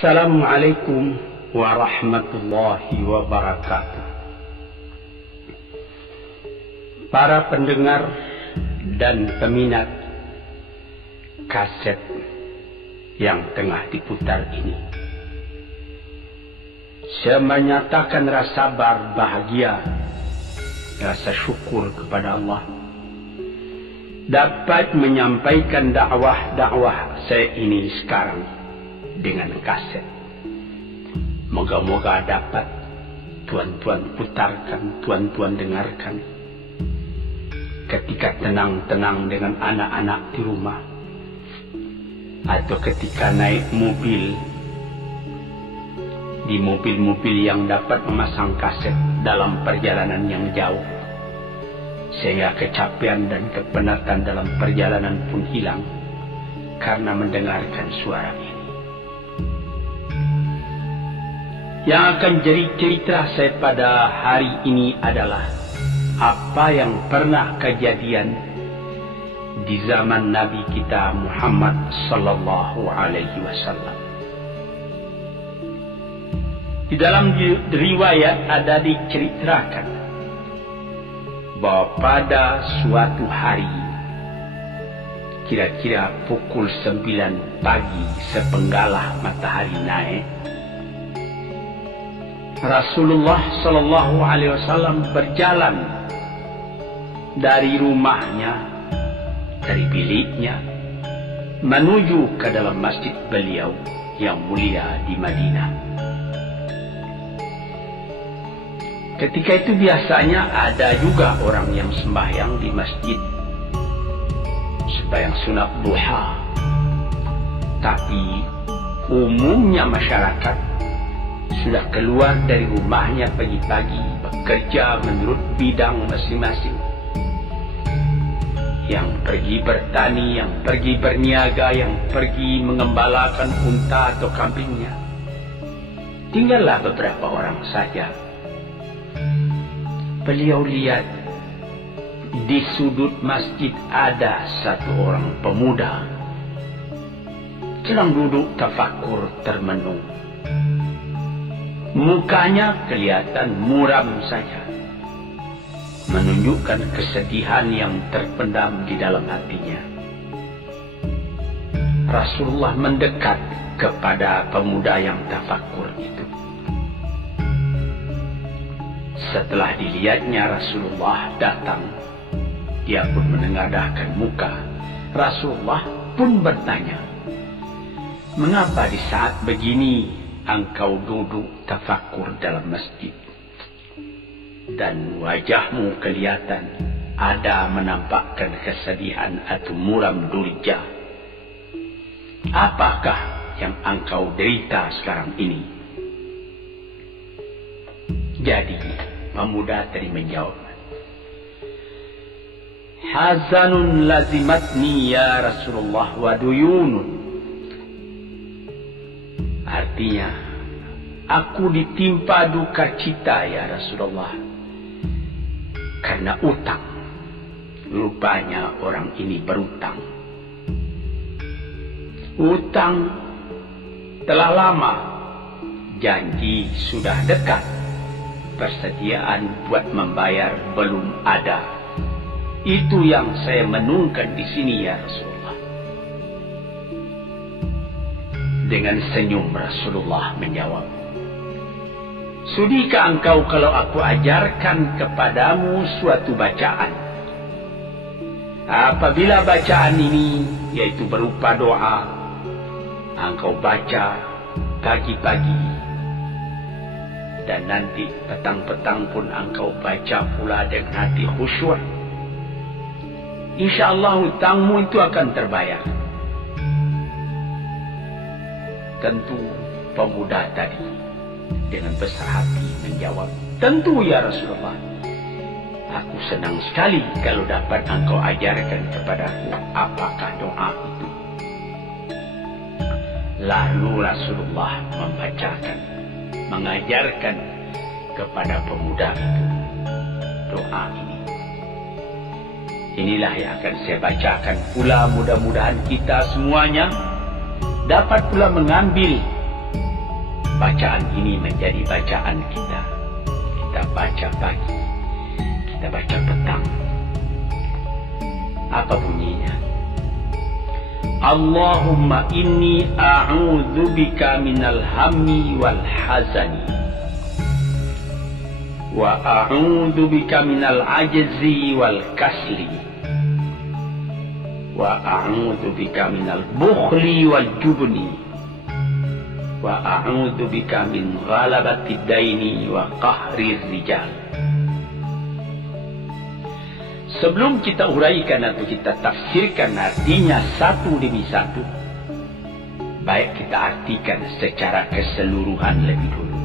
Assalamualaikum warahmatullahi wabarakatuh. Para pendengar dan peminat kaset yang tengah diputar ini, saya menyatakan rasa berbahagia, rasa syukur kepada Allah dapat menyampaikan dakwah saya ini sekarang dengan kaset. Moga-moga dapat tuan-tuan putarkan, tuan-tuan dengarkan ketika tenang-tenang dengan anak-anak di rumah, atau ketika naik mobil, di mobil-mobil yang dapat memasang kaset dalam perjalanan yang jauh, sehingga kecapean dan kepenatan dalam perjalanan pun hilang karena mendengarkan suara ini. Yang akan jadi cerita saya pada hari ini adalah apa yang pernah kejadian di zaman Nabi kita Muhammad sallallahu alaihi wasallam. Di dalam riwayat ada diceritakan bahwa pada suatu hari, kira-kira pukul 9 pagi sepenggalah matahari naik, Rasulullah sallallahu alaihi wasallam berjalan dari rumahnya, dari biliknya, menuju ke dalam masjid beliau yang mulia di Madinah. Ketika itu biasanya ada juga orang yang sembahyang di masjid, sembahyang sunat duha. Tapi umumnya masyarakat sudah keluar dari rumahnya pagi-pagi, bekerja menurut bidang masing-masing. Yang pergi bertani, yang pergi berniaga, yang pergi mengembalakan unta atau kambingnya. Tinggallah beberapa orang saja. Beliau lihat di sudut masjid ada satu orang pemuda sedang duduk tafakur termenung. Mukanya kelihatan muram saja, menunjukkan kesedihan yang terpendam di dalam hatinya. Rasulullah mendekat kepada pemuda yang tafakur itu. Setelah dilihatnya Rasulullah datang, dia pun menengadahkan muka. Rasulullah pun bertanya, "Mengapa di saat begini engkau duduk tafakur dalam masjid? Dan wajahmu kelihatan ada menampakkan kesedihan atau muram durja. Apakah yang engkau derita sekarang ini?" Jadi pemuda tadi menjawab, "Hazanun lazimatni ya Rasulullah wa duyunun." Artinya, aku ditimpa duka cita ya Rasulullah karena utang. Rupanya orang ini berutang. Utang telah lama, janji sudah dekat, persediaan buat membayar belum ada. Itu yang saya menungkan di sini ya Rasulullah. Dengan senyum Rasulullah menjawab, "Sudikah engkau kalau aku ajarkan kepadamu suatu bacaan? Apabila bacaan ini, yaitu berupa doa, engkau baca pagi-pagi, dan nanti petang-petang pun engkau baca pula dengan hati khusyuk, insyaallah hutangmu itu akan terbayar." Tentu pemuda tadi dengan besar hati menjawab, "Tentu ya Rasulullah. Aku senang sekali kalau dapat engkau ajarkan kepadaku apakah doa itu." Lalu Rasulullah membacakan, mengajarkan kepada pemuda itu doa ini. Inilah yang akan saya bacakan pula, mudah-mudahan kita semuanya dapat pula mengambil bacaan ini menjadi bacaan kita. Kita baca pagi, kita baca petang. Apa bunyinya? Allahumma inni a'udzubika minal hammi wal hazani wa a'udzubika minal ajzi wal kasli wa a'udzubika minal bukhli wal jubni wa a'udzubika min ghalabati daini wa qahri rijal. Sebelum kita uraikan atau kita tafsirkan artinya satu demi satu, baik kita artikan secara keseluruhan lebih dulu.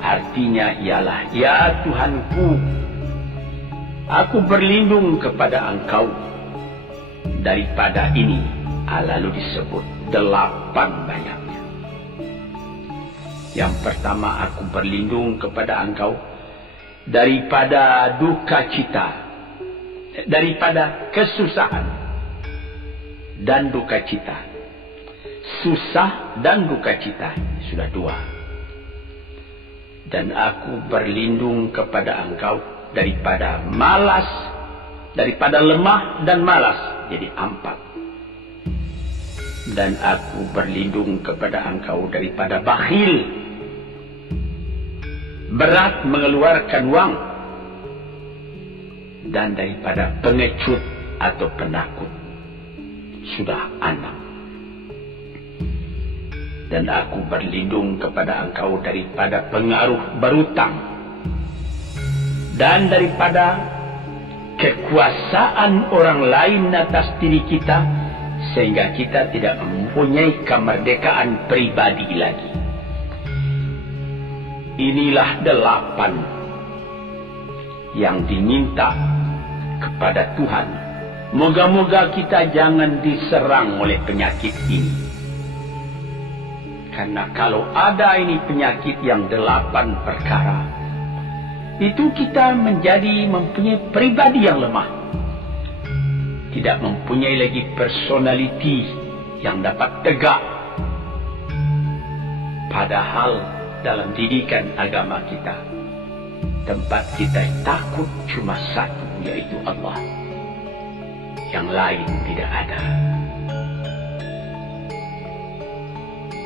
Artinya ialah, ya Tuhanku, aku berlindung kepada Engkau daripada ini. Lalu disebut 8 banyaknya. Yang pertama, aku berlindung kepada Engkau daripada duka cita, daripada kesusahan dan duka cita. Susah dan duka cita sudah 2. Dan aku berlindung kepada Engkau daripada malas, daripada lemah dan malas, jadi 4. Dan aku berlindung kepada Engkau daripada bakhil, berat mengeluarkan wang, dan daripada pengecut atau penakut, sudah 6. Dan aku berlindung kepada Engkau daripada pengaruh berutang dan daripada kekuasaan orang lain atas diri kita, sehingga kita tidak mempunyai kemerdekaan pribadi lagi. Inilah 8 yang diminta kepada Tuhan. Moga-moga kita jangan diserang oleh penyakit ini. Karena kalau ada ini penyakit yang 8 perkara, itu kita mempunyai pribadi yang lemah. Tidak mempunyai lagi personality yang dapat tegak. Padahal dalam didikan agama kita, tempat kita takut cuma satu, yaitu Allah. Yang lain tidak ada.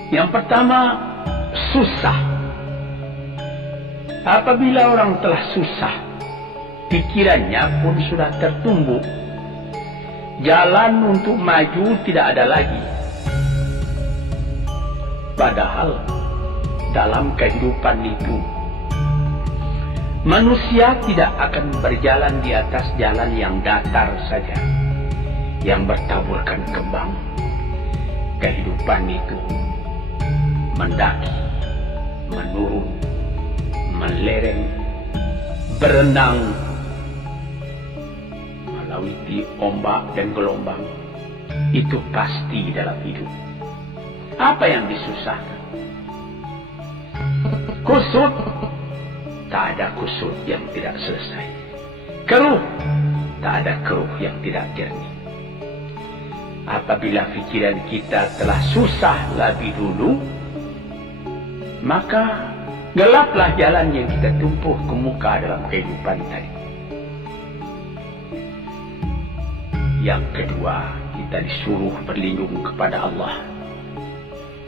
Yang pertama, susah. Apabila orang telah susah, pikirannya pun sudah tertumbuk. Jalan untuk maju tidak ada lagi. Padahal dalam kehidupan itu, manusia tidak akan berjalan di atas jalan yang datar saja, yang bertaburkan kembang. Kehidupan itu mendaki, menurun, melereng, berenang, melewati ombak dan gelombang. Itu pasti dalam hidup. Apa yang disusahkan? Kusut, tak ada kusut yang tidak selesai. Keruh, tak ada keruh yang tidak jernih. Apabila pikiran kita telah susah lebih dulu, maka gelaplah jalan yang kita tempuh ke muka dalam kehidupan tadi. Yang kedua, kita disuruh berlindung kepada Allah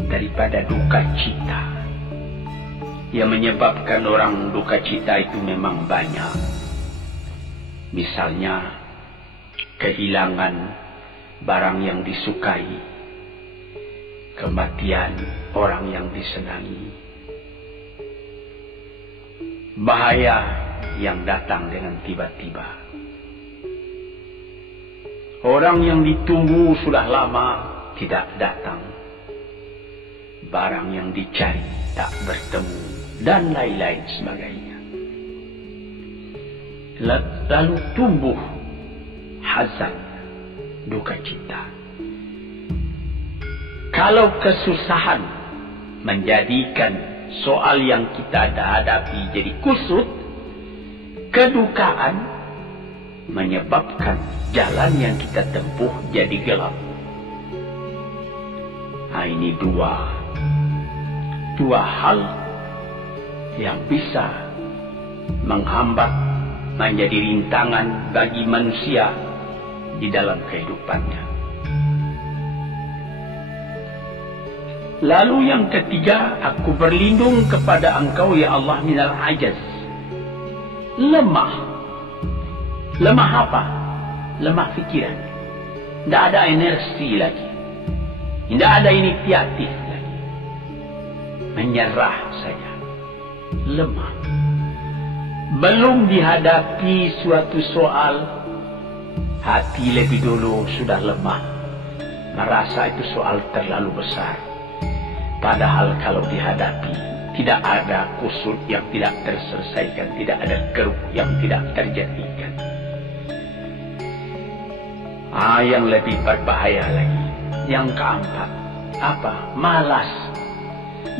daripada duka cita. Yang menyebabkan orang duka cita itu memang banyak. Misalnya, kehilangan barang yang disukai, kematian orang yang disenangi, bahaya yang datang dengan tiba-tiba, orang yang ditunggu sudah lama tidak datang, barang yang dicari tak bertemu, dan lain-lain sebagainya. Lalu tumbuh hazan, duka cita. Kalau kesusahan menjadikan soal yang kita hadapi jadi kusut, kedukaan menyebabkan jalan yang kita tempuh jadi gelap. Nah, ini 2 dua hal yang bisa menghambat, menjadi rintangan bagi manusia di dalam kehidupannya. Lalu yang ketiga, aku berlindung kepada Engkau ya Allah minal ajaz. Lemah. Lemah apa? Lemah pikiran. Tidak ada energi lagi. Tidak ada inisiatif lagi. Menyerah saja. Lemah. Belum dihadapi suatu soal, hati lebih dulu sudah lemah. Merasa itu soal terlalu besar. Padahal kalau dihadapi, tidak ada kusut yang tidak terselesaikan, tidak ada keruk yang tidak terjadikan. Yang lebih berbahaya lagi, yang keempat, apa? Malas.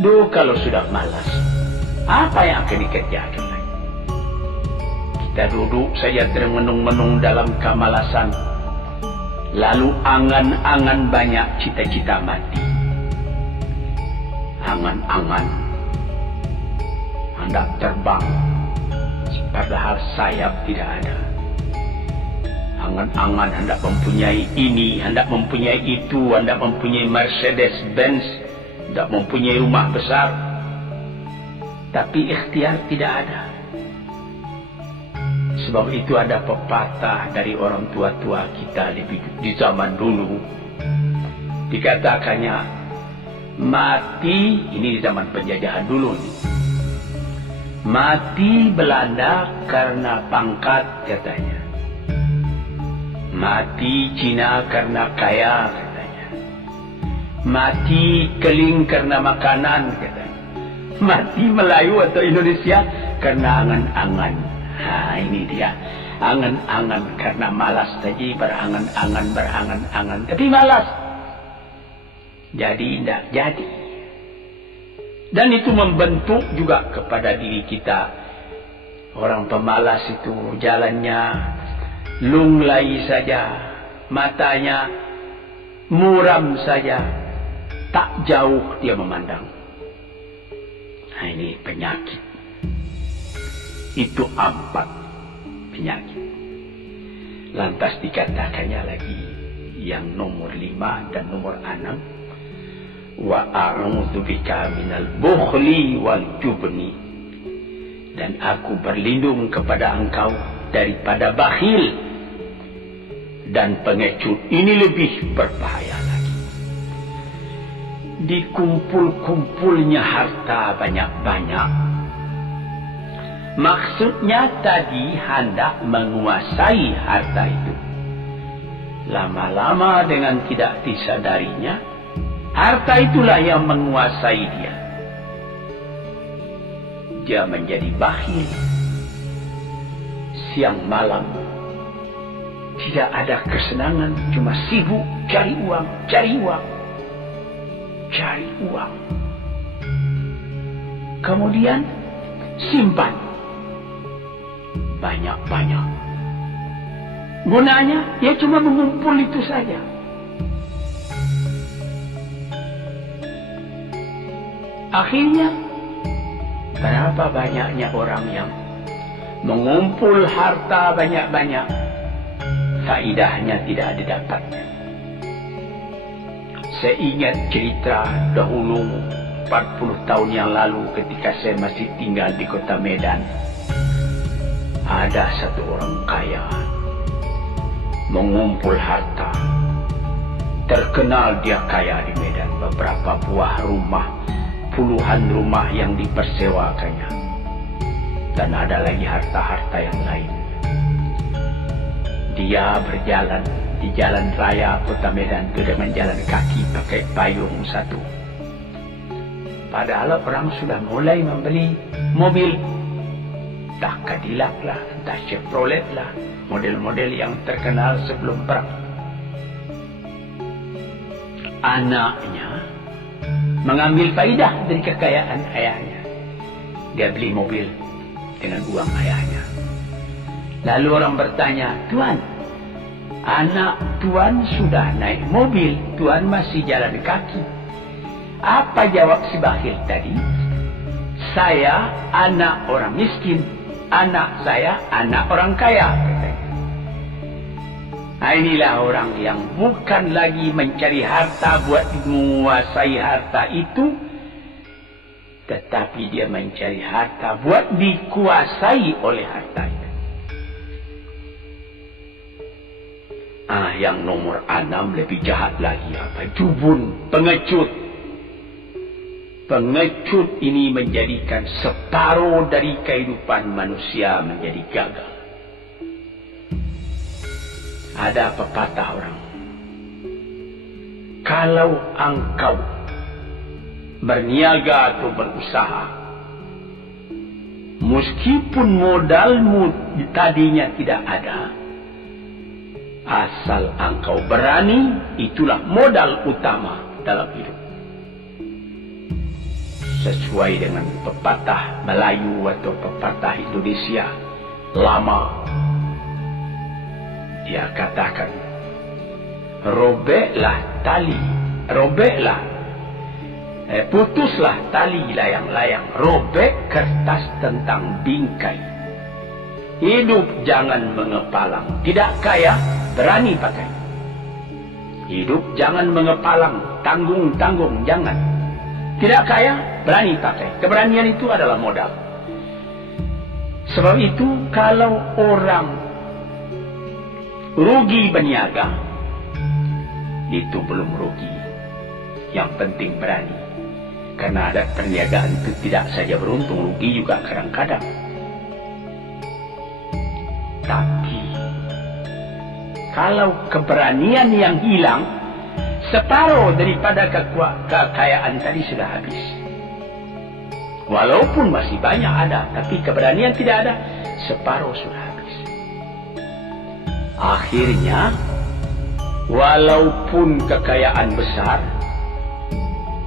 Kalau sudah malas, apa yang akan dikerjakan lagi? Kita duduk saja termenung-menung dalam kemalasan, lalu angan-angan banyak, cita-cita mati. Angan-angan hendak terbang, padahal sayap tidak ada. Angan-angan hendak mempunyai ini, hendak mempunyai itu, hendak mempunyai Mercedes-Benz, hendak mempunyai rumah besar, tapi ikhtiar tidak ada. Sebab itu ada pepatah dari orang tua-tua kita di zaman dulu, dikatakannya mati, ini di zaman penjajahan dulu nih. Mati Belanda karena pangkat katanya. Mati Cina karena kaya katanya. Mati Keling karena makanan katanya. Mati Melayu atau Indonesia karena angan-angan. Ini dia. Angan-angan karena malas saja, berangan-angan. Tapi malas. Jadi tidak jadi. Dan itu membentuk juga kepada diri kita. Orang pemalas itu jalannya lunglai saja, matanya muram saja, tak jauh dia memandang. Ini penyakit. Itu 4 penyakit. Lantas dikatakannya lagi yang nomor 5 dan nomor 6. Wa a'udzubika minal bukhli wal jubni, dan aku berlindung kepada Engkau daripada bakhil dan pengecut. Ini lebih berbahaya lagi. Dikumpul-kumpulnya harta banyak-banyak, maksudnya tadi hendak menguasai harta itu. Lama-lama dengan tidak disadarinya, harta itulah yang menguasai dia. Dia menjadi bakhil. Siang malam tidak ada kesenangan, cuma sibuk cari uang. Kemudian simpan banyak-banyak. Gunanya ya cuma mengumpul itu saja. Akhirnya, berapa banyaknya orang yang mengumpul harta banyak-banyak, faidahnya tidak didapatnya. Saya ingat cerita dahulu 40 tahun yang lalu ketika saya masih tinggal di kota Medan. Ada satu orang kaya mengumpul harta. Terkenal dia kaya di Medan, beberapa buah rumah, puluhan rumah yang dipersewakannya, dan ada lagi harta-harta yang lain. Dia berjalan di jalan raya kota Medan itu dengan jalan kaki pakai payung satu. Padahal orang sudah mulai membeli mobil, entah Cadillac lah, entah Chevrolet lah, model-model yang terkenal sebelum perang. Anaknya mengambil faidah dari kekayaan ayahnya. Dia beli mobil dengan uang ayahnya. Lalu orang bertanya, "Tuan, anak Tuan sudah naik mobil, Tuan masih jalan kaki. Apa jawab si bakhil tadi? Saya anak orang miskin, anak saya anak orang kaya. Nah, inilah orang yang bukan lagi mencari harta buat menguasai harta itu, tetapi dia mencari harta buat dikuasai oleh harta itu. Yang nomor 6 lebih jahat lagi. Apa? Jubun, pengecut. Pengecut ini menjadikan separuh dari kehidupan manusia menjadi gagal. Ada pepatah orang, kalau engkau berniaga atau berusaha, meskipun modalmu tadinya tidak ada, asal engkau berani, itulah modal utama dalam hidup. Sesuai dengan pepatah Melayu atau pepatah Indonesia lama, dia katakan, putuslah tali layang-layang, robek kertas tentang bingkai. Hidup jangan mengepalang, tidak kaya berani pakai. Hidup jangan mengepalang, tanggung-tanggung jangan. Tidak kaya berani pakai. Keberanian itu adalah modal. Sebab itu kalau orang rugi berniaga, itu belum rugi. Yang penting berani. Karena ada perniagaan itu tidak saja beruntung, rugi juga kadang-kadang. Tapi kalau keberanian yang hilang, separuh daripada kekayaan tadi sudah habis. Walaupun masih banyak ada, tapi keberanian tidak ada, separuh sudah habis. Akhirnya, walaupun kekayaan besar,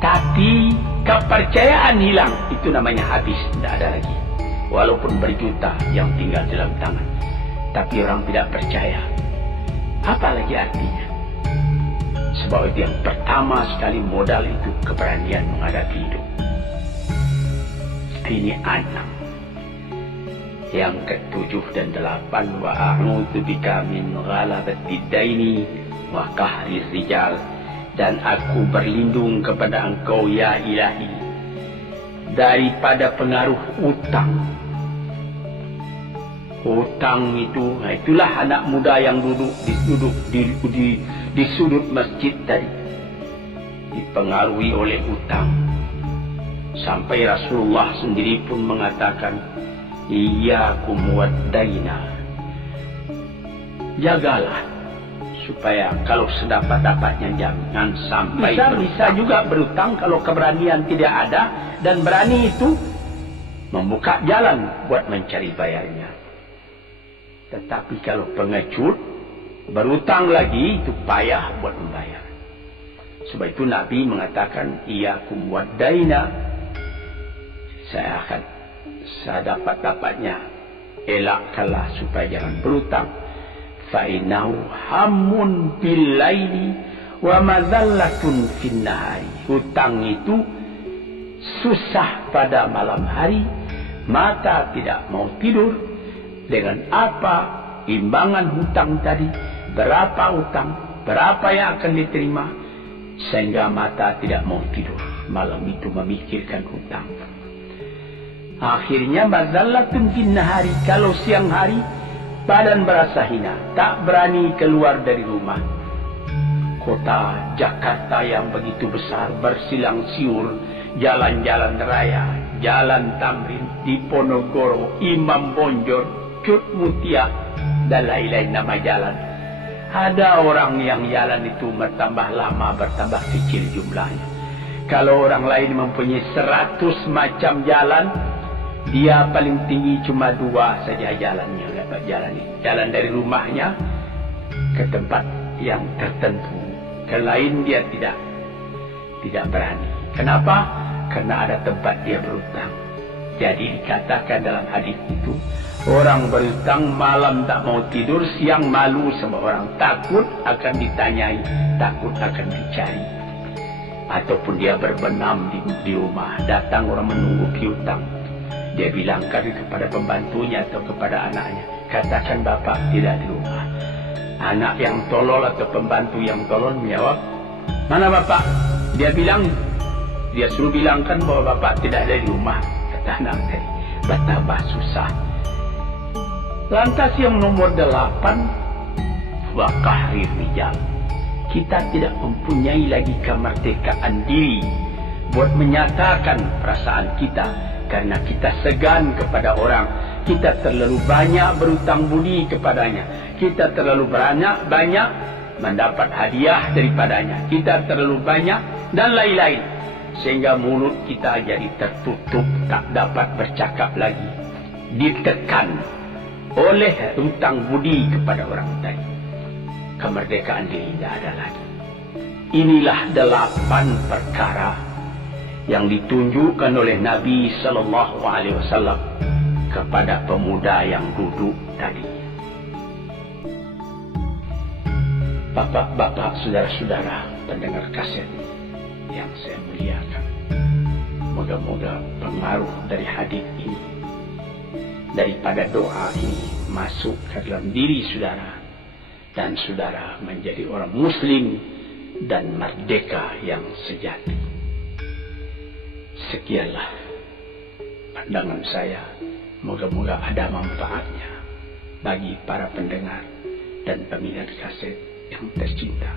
tapi kepercayaan hilang, itu namanya habis, tidak ada lagi. Walaupun berjuta yang tinggal dalam tangan, tapi orang tidak percaya. Apa lagi artinya? Sebab itu yang pertama sekali modal itu keberanian menghadapi hidup. Ini 6. Yang ke-7 dan 8, wa a'udzu bika min ghalabatid daini wa qahri rijal, dan aku berlindung kepada Engkau ya Ilahi daripada pengaruh utang. Utang itu, itulah anak muda yang duduk di sudut masjid tadi, dipengaruhi oleh utang. Sampai Rasulullah sendiri pun mengatakan, iyyakum wad-daina. Jagalah supaya kalau sedapat-dapatnya jangan sampai bisa juga berutang kalau keberanian tidak ada, dan berani itu membuka jalan buat mencari bayarnya. Tetapi kalau pengecut berutang lagi, itu payah buat membayar. Sebab itu Nabi mengatakan, iyyakum wad-daina. Saya akan sedapat-dapatnya elakkanlah supaya jangan berutang. Fa'inahu hammun billaili wa madhallatun finnahari. Hutang itu susah pada malam hari, mata tidak mau tidur. Dengan apa imbangan hutang tadi, berapa hutang, berapa yang akan diterima, sehingga mata tidak mau tidur malam itu memikirkan hutang. Akhirnya mazallatun finnahari, kalau siang hari badan berasa hina, tak berani keluar dari rumah. Kota Jakarta yang begitu besar, bersilang siur, jalan-jalan raya, jalan Tamrin, Diponegoro, Imam Bonjol, Cut Mutia, dan lain-lain nama jalan. Ada orang yang jalan itu bertambah lama, bertambah kecil jumlahnya. Kalau orang lain mempunyai 100 macam jalan, dia paling tinggi cuma 2 saja jalannya dapat jalani. Jalan dari rumahnya ke tempat yang tertentu, ke lain dia tidak berani. Kenapa? Karena ada tempat dia berutang. Jadi dikatakan dalam hadis itu, orang berutang malam tak mau tidur, siang malu sama orang, takut akan ditanyai, takut akan dicari. ataupun dia berbenam di rumah, datang orang menunggu piutang, dia bilangkan kepada pembantunya atau kepada anaknya, katakan bapak tidak di rumah. Anak yang tolol atau pembantu yang tolol menjawab, mana bapak? Dia suruh bilangkan bahwa bapak tidak ada di rumah. Kata anak tadi, betapa susah. Lantas yang nomor 8, wa qahrir rijal. Kita tidak mempunyai lagi kemerdekaan diri buat menyatakan perasaan kita, karena kita segan kepada orang. Kita terlalu banyak berutang budi kepadanya. Kita terlalu banyak mendapat hadiah daripadanya. Kita terlalu banyak dan lain-lain. Sehingga mulut kita jadi tertutup, tak dapat bercakap lagi. Ditekan oleh hutang budi kepada orang tadi. Kemerdekaan diri tidak ada lagi. Inilah 8 perkara yang ditunjukkan oleh Nabi Sallallahu Alaihi Wasallam kepada pemuda yang duduk tadi. Bapak-bapak, saudara-saudara pendengar kaset yang saya muliakan, moga-moga pengaruh dari hadis ini, daripada doa ini, masuk ke dalam diri saudara, dan saudara menjadi orang muslim dan merdeka yang sejati. Sekianlah pandangan saya. Moga-moga ada manfaatnya bagi para pendengar dan peminat kaset yang tercinta.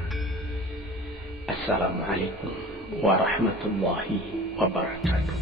Assalamualaikum warahmatullahi wabarakatuh.